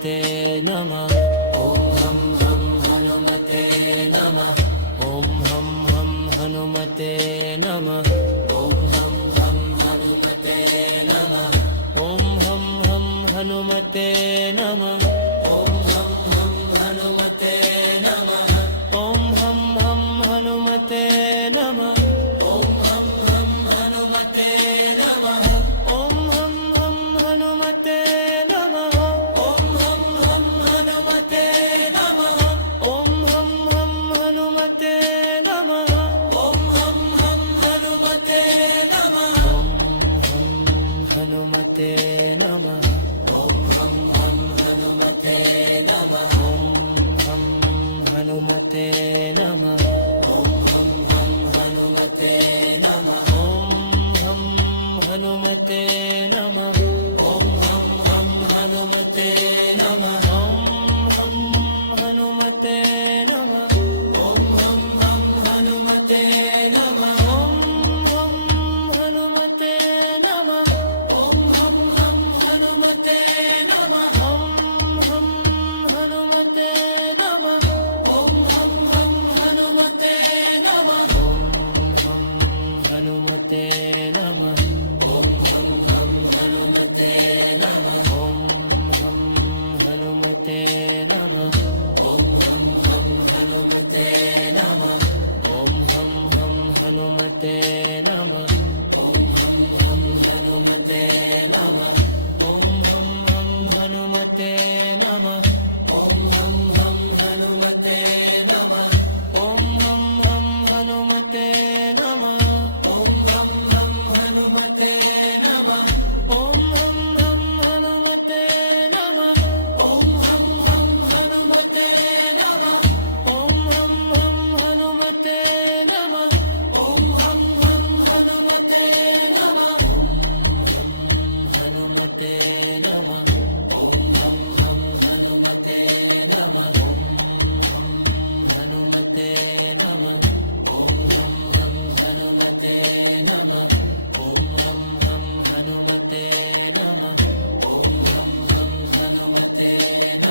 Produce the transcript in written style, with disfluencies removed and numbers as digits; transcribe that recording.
हनुमते नमः ॐ हं हं हनुमते नमः ॐ हं हं हनुमते नमः ॐ हं हं हनुमते नमः ॐ हं हं हनुमते नमः ॐ हं हं हनुमते नमः ॐ हं हं हनुमते नमः ॐ हं हं हनुमते नमः ॐ हं हं हनुमते नमः ॐ हं हं हनुमते नमः ॐ हं हं हनुमते नमः ॐ हं हं हनुमते नमः ॐ हं हनुमते नमः ॐ हं हं हनुमते नमः ॐ हं हनुमते नमः ॐ हं हं हनुमते नमः ॐ हं हनुमते नमः ॐ हं हं हनुमते नमः ॐ हं हनुमते नमः ॐ हं हं हनुमते नमः ॐ हं हनुमते नमः ॐ हं हं हनुमते नमः ॐ हं हनुमते नमः ॐ हं हं हनुमते नमः ॐ हं हनुमते नमः ॐ हं हं हनुमते नमः ॐ हं हनुमते नमः ॐ हं हं हनुमते नमः ॐ हं हं हनुमते नमः ॐ हं हं हनुमते नमः ॐ हं हं हनुमते नमः ॐ हं हं हनुमते नमः ॐ हं हं हनुमते नमः ॐ हं हं हनुमते नमः ॐ हं हं हनुमते नमः ॐ हं हं हनुमते नमः ॐ हं हं हनुमते नमः ॐ हं हं हनुमते नमः हनुमते नमः ॐ हं हं हनुमते नमः हनुमते नमः ॐ हं हं हनुमते नमः ॐ हं हं हनुमते नमः ॐ हं हं हनुमते नमः